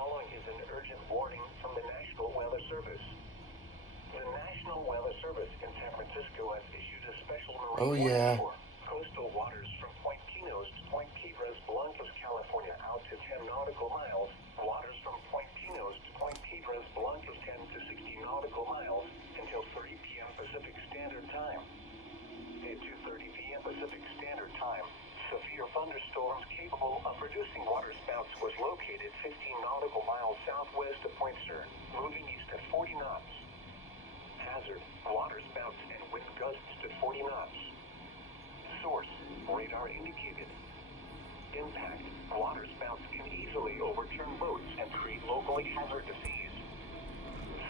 following is an urgent warning from the National Weather Service. The National Weather Service in San Francisco has issued a special marine warning for coastal waters from Point Pinos to Point Piedras, Blancas, California, out to 10 nautical miles. Waters from Point Pinos to Point Piedras, Blancas, 10 to 60 nautical miles until 3 p.m. Pacific Standard Time. At 2:30 p.m. Pacific Standard Time, severe thunderstorms capable of producing waterspouts was located 15 nautical miles southwest of Point Sur, moving east at 40 knots. Hazard, waterspouts and wind gusts to 40 knots. Source, radar indicated. Impact, waterspouts can easily overturn boats and create locally hazardous seas.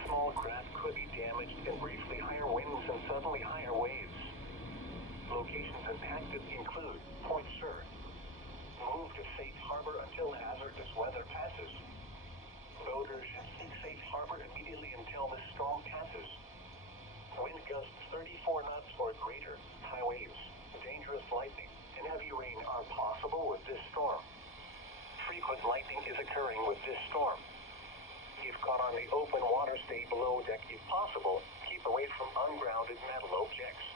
Small craft could be damaged in briefly higher winds and suddenly higher waves. Locations impacted include Point Sur. Move to safe harbor until hazardous weather passes. Boaters should seek safe harbor immediately until the storm passes. Wind gusts 34 knots or greater, high waves, dangerous lightning, and heavy rain are possible with this storm. Frequent lightning is occurring with this storm. If caught on the open water, stay below deck if possible. Keep away from ungrounded metal objects.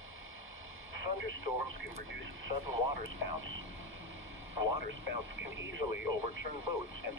Thunderstorms can produce sudden waterspouts. Waterspouts can easily overturn boats and